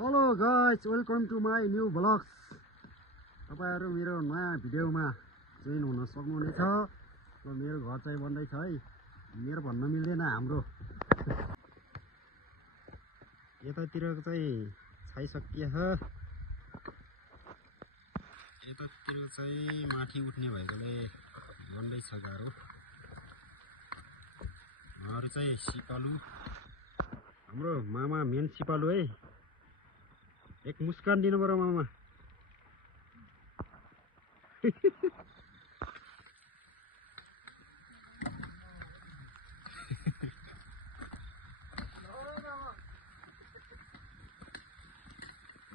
Hello guys, welcome to my new blogs. तपाईहरु मेरो नयाँ भिडियोमा जोइन हुन सक्नुहुनेछ। र मेरो घर चाहिँ बन्दैछ है, मेरो भन्न मिल्दैन हाम्रो। यतातिर चाहिँ छाइसकिए छ, यतातिर चाहिँ माथि उठ्ने भएकोले बन्दैछ गाह्रो। उहाँहरु चाहिँ सिपालु, हाम्रो मामा मेन सिपालु है। एक मुस्कान दिनु पर्यो मामा।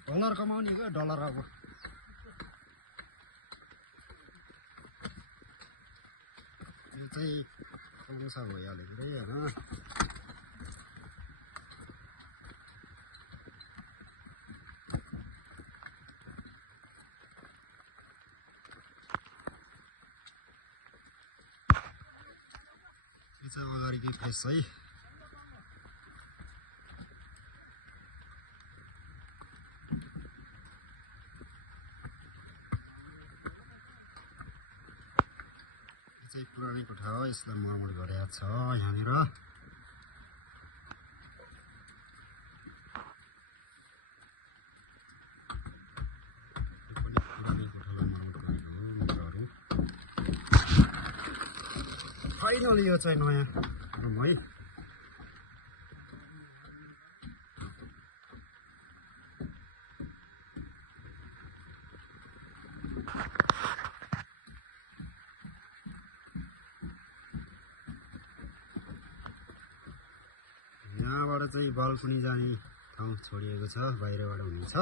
डलर कमाउने क्या, डलर अब यो चाहिँ कौसा भइहाल्यो पुरै होइन। यो चाहिँ अगाडिकै फेस है। चाहिँ पुरानै कोठा हो, यसलाई मर्मत गरेको छ यहाँनिर। पनि पुरानै कोठालाई मर्मत गरेको हो मित्रहरू। फाइनली यो चाहिँ नयाँ रुम है। यहाँबाट चाहिँ बाल्कनी जाने ठाउँ छोडिएको छ, बाहिरबाट हुनेछ।